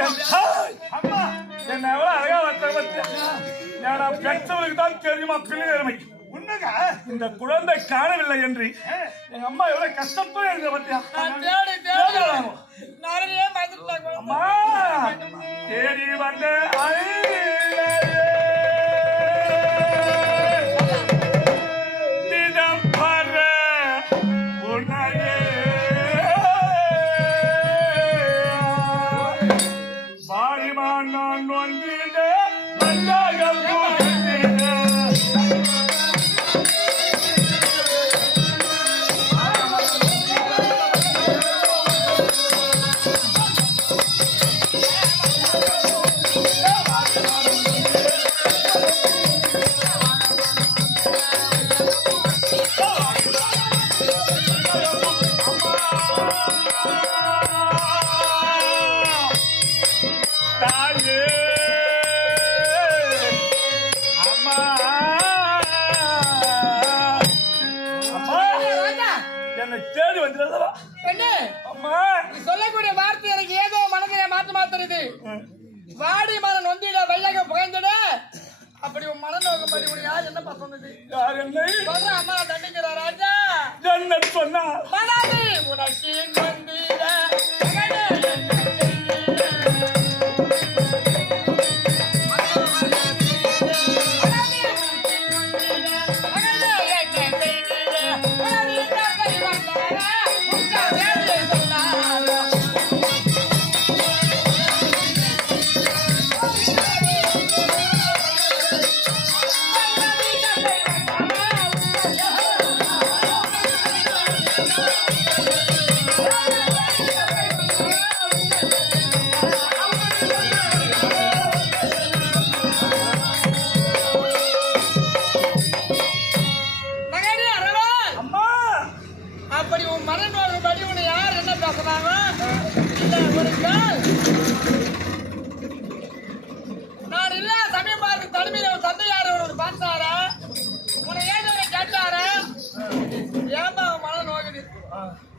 கட்டினார் என்ன எவ்வளவு அழகா வந்தேன் பெற்றவர்களுக்கு தான் தெரியுமா பிள்ளை நிலைமை உண்மைங்க இந்த குழந்தை காணவில்லை என்று எங்க அம்மா எவ்வளவு கஷ்டத்தோடு இருக்க பத்தியா நிறைய அம்மா தேடி வந்த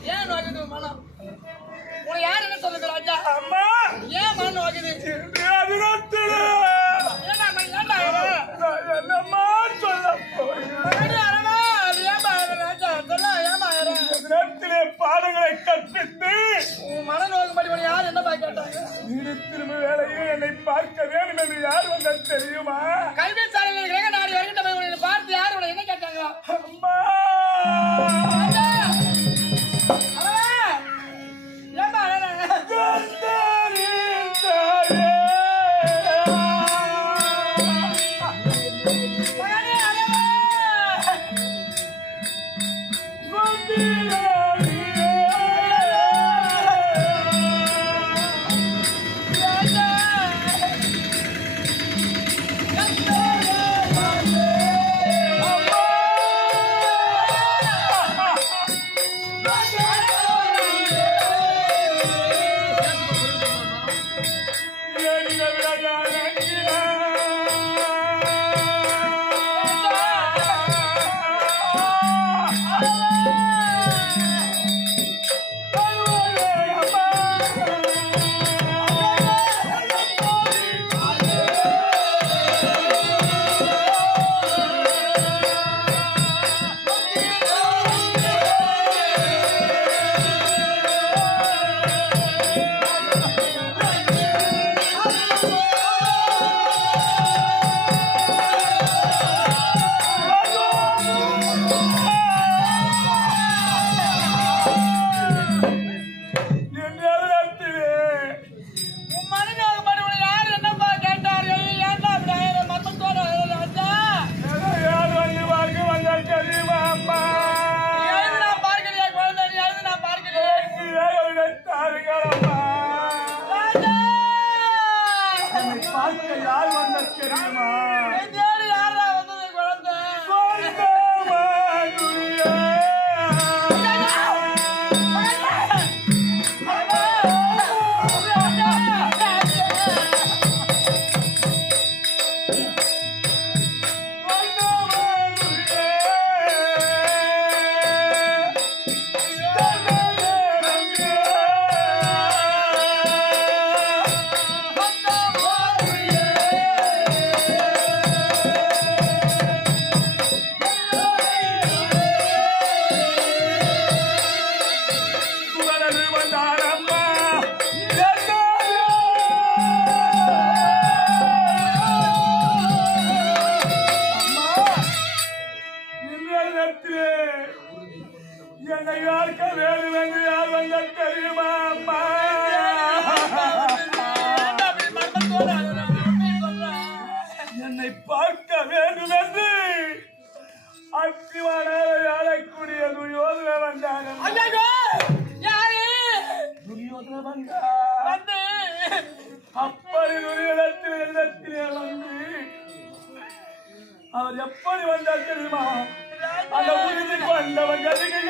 ஏன் நோக்குது யார் என்ன சொல்லுங்க ராஜா? அம்மா! ஏன் மனம் நோக்குது என்னம்மா சொல்ல பாடங்களை கற்பித்து உன் மனநோக்கு படி யார் என்ன கேட்டாங்க? வீடு திரும்ப வேலையும் என்னை பார்க்க வேண்டும் என்று யார் வந்தால் தெரியுமா? கல்வி சாலையில் வேண்டும் என்று அக்கிமான அழக்கூடிய துரியோதன வந்தாங்க துரியோதன வந்தா. அப்படி துரியோதத்தில் இடத்திலே வந்து அவர் எப்படி வந்தார் தெரியுமா? அந்த உறுதிக்கு வந்தவன் கதைக்கு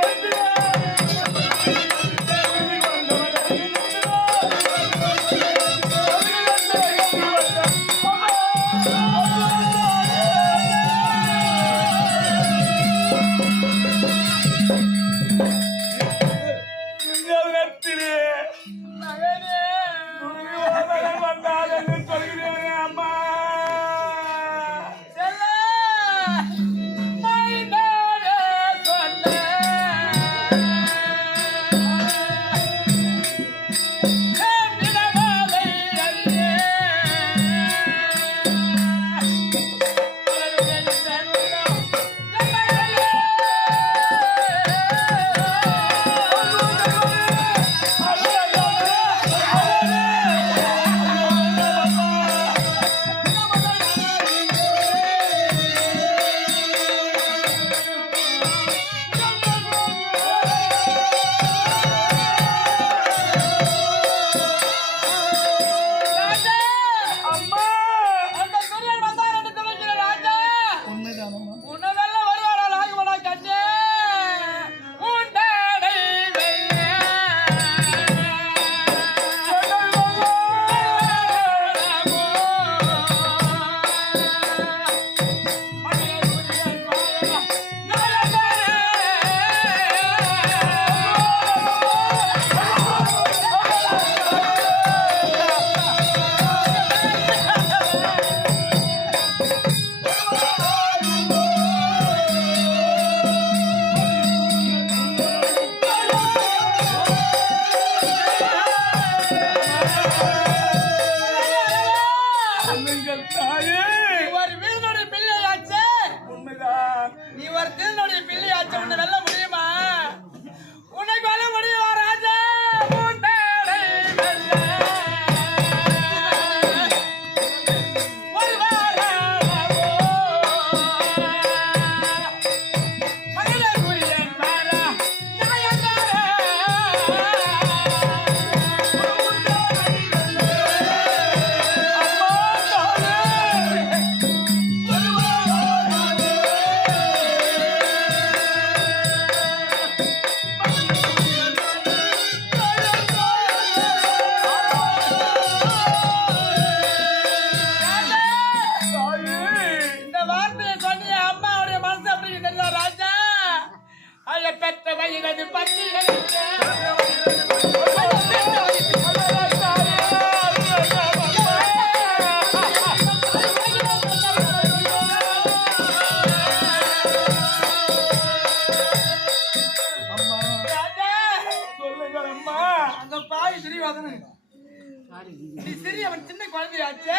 நீ சிறியவன் சின்ன குழந்தையாச்சே.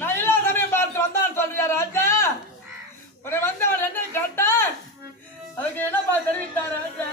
நான் எல்லா சமயம் பார்த்து வந்தான் சொல்றியா உன்னை வந்தவன் என்ன கேட்டான்? அதுக்கு என்னப்பா தெரிவித்தார் ராஜா?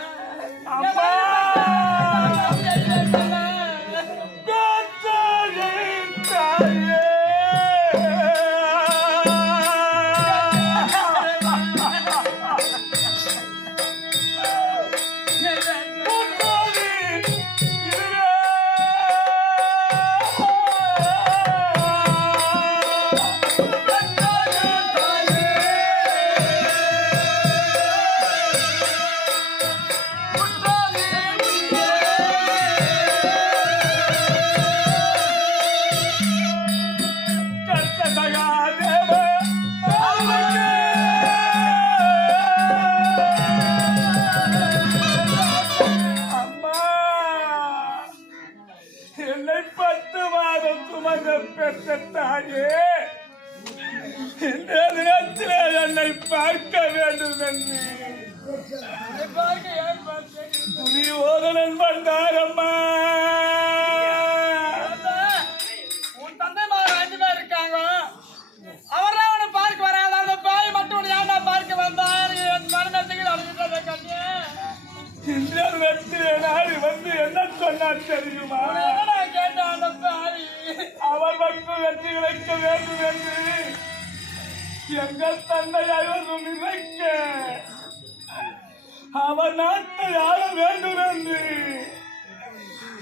சொன்னார் தெரியுமா? அவர் மட்டும் வெற்றி கிடைக்க வேண்டும் என்று எங்கள் தந்தை அழுதும் நினைக்க அவர் நாட்டை ஆள வேண்டும் என்று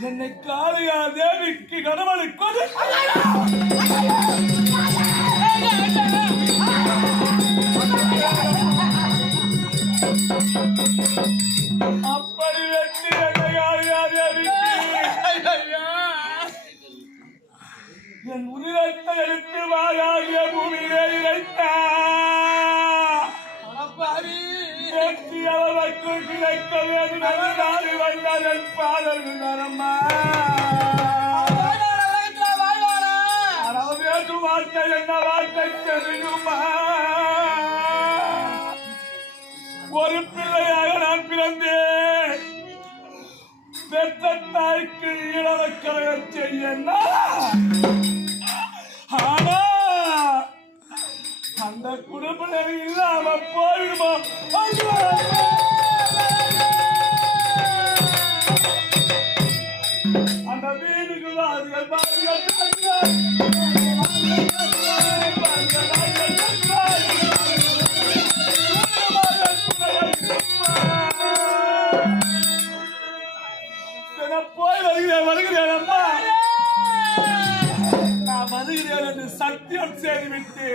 என்னை காளியா தேவிக்கு கடவுளை கொடு. அப்படி என் உதிரத்தை எடுத்து வாழாகிய பூமியிலே இறைத்தா. பாவி வெற்றி அவருக்கு கிடைக்க வேண்டும் நாடி அம்மா அதாவது ஏது வார்த்தை என்ன வார்த்தை தெரியுமா? ஒரு பிள்ளையாக நான் பிறந்தேன். பெற்ற தாய்க்கு ஈழக்கரையம் செய்ய ஆனா அந்த குடும்பம் இல்லாம போயிடுமா? அந்த வீடுக்கு வாருங்கள் வாருங்கள் போய் வருகிறேன் வருகிறேன் அம்மா. நான் என்று சத்தியம் செய்துவிட்டு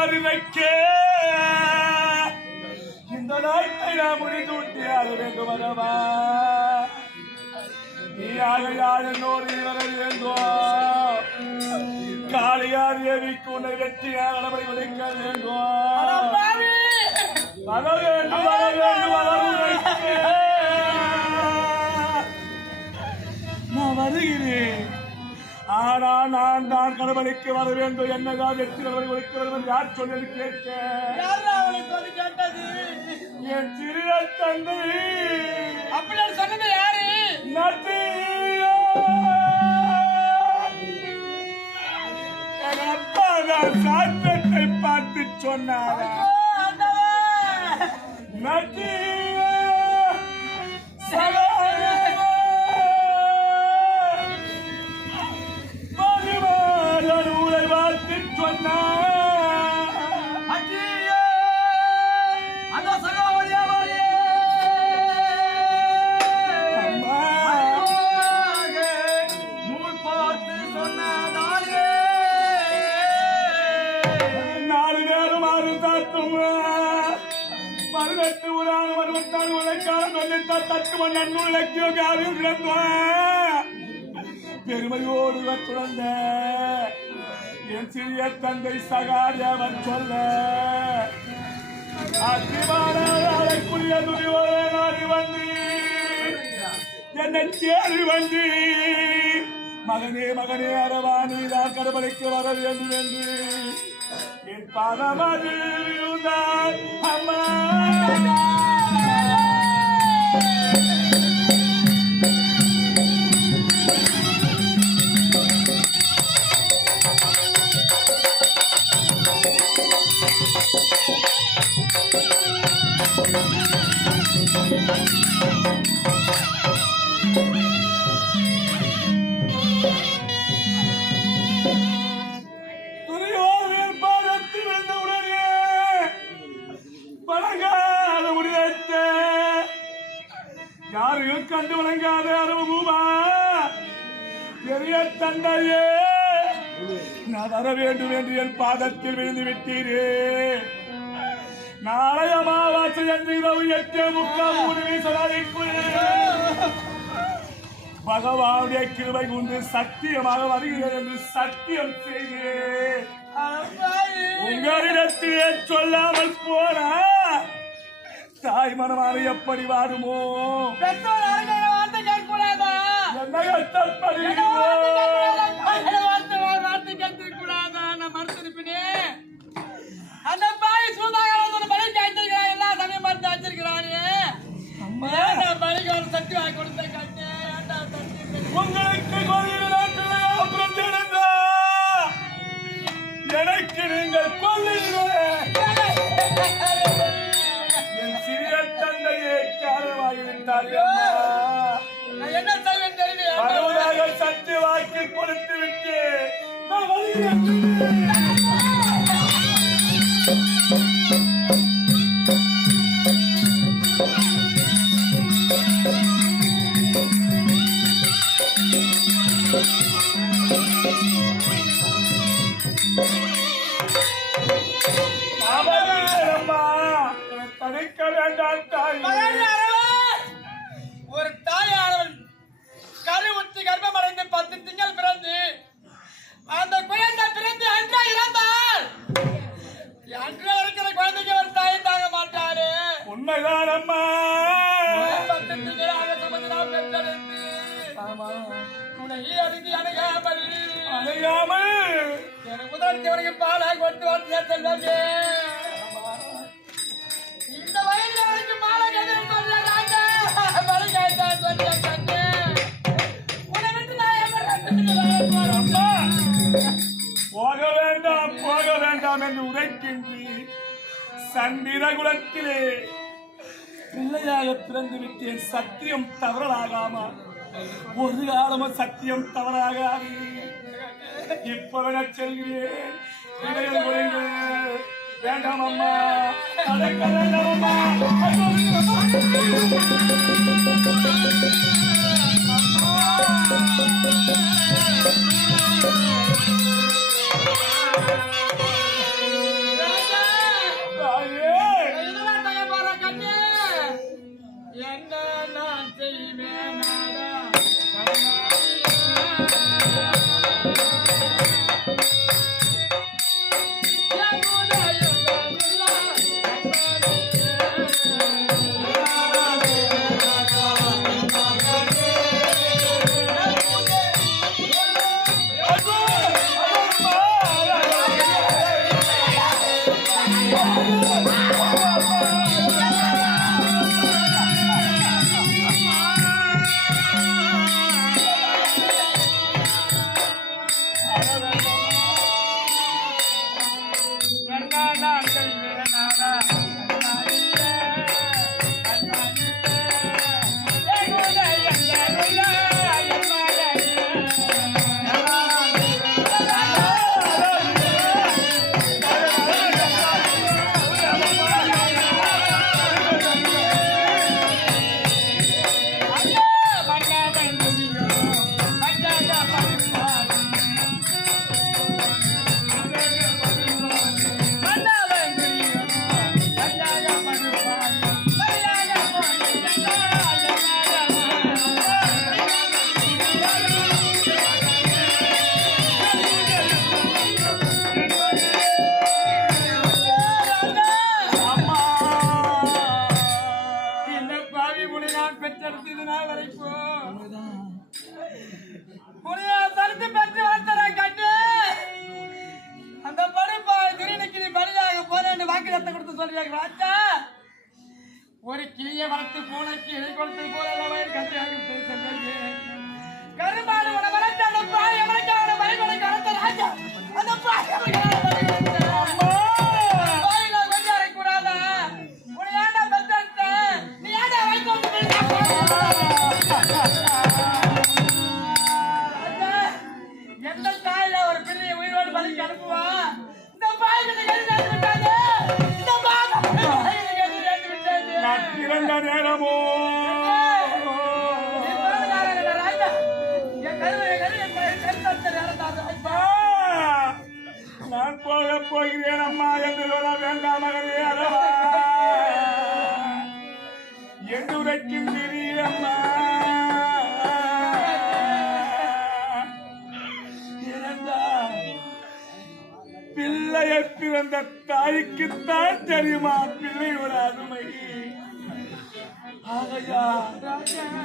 வருவைக்க இந்த நாட்டை நான் முடிந்து விட்டு வேண்டும் அல்லவா? நீயாக யார் என்னோடு வர வேண்டும் காளியார் தேவிக்கு உன்னை வெற்றியாக அளவை வேண்டும்? வர வேண்டும் வர வேண்டும் வர நான் வருகிறேன். ஆனா நான் தான் கடவுளுக்கு வர வேண்டும் என்னதான் வெற்றி கடவுளுக்கு வர வேண்டும் யார் கேட்க. சொல்லி கேட்டது? என் சிறிய தந்தை. அப்படி சொன்னது யாரு? என் அப்பா தான் சாத்தத்தை பார்த்து சொன்னாரா? ஓ, என் தந்தை சகாதேவன் சொல்ல. அத்திமாரைக்குரிய துணிவோரே நாடி வந்து என்னை தேடி வந்து மகனே மகனே அரவா நீதான் கடவுளுக்கு வர வேண்டும் என்று என் பரமதில் அம்மா. யாரையும் கண்டு வணங்காத அனுபவமா பெரிய தந்தையே நான் வர வேண்டும் என்று என் பாதத்தில் விழுந்து விட்டீரே. அமாவாசை என்று இரவு எட்டு மூணு வீசலாதிக்குள். பகவானுடைய கிருபை கொண்டு சத்தியமாக வருகிறேன் என்று சத்தியம் செய்கிறேன்! உங்களிடத்திலே சொல்லாமல் போனா தாய் மனமான எப்படி வாடுமோ? என்ன உங்களுக்கு எனக்கு நீங்கள் என் சிறிய தந்தையே காரணமாகிவிட்டார்கள் என்ன சத்திய வாக்கு கொடுத்து விட்டு நான் வந்து இந்த வயதில் வரைக்கும் மாலை கட்டி சொல்றாங்க மலை காய்ச்சா சொல்லிய கண்ணு உன்னை விட்டு நான் அம்மா போக வேண்டாம் போக வேண்டாம் என்று உரைக்கின்றி சந்திரகுலத்திலே பிள்ளையாக பிறந்து விட்டேன் சத்தியம் தவறலாகாமா? ஒரு காலமும் சத்தியம் தவறாகாது. இப்பவன செல்கிறேன் வேண்டாம் அம்மா தடுக்க வேண்டாம் அம்மா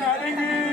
நடுங்கிய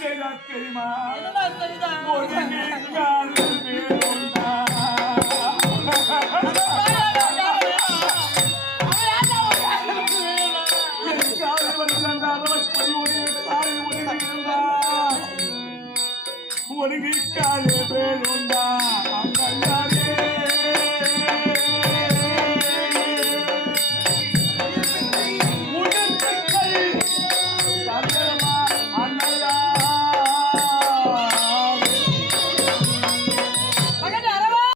செய்தார் தெரியுமா?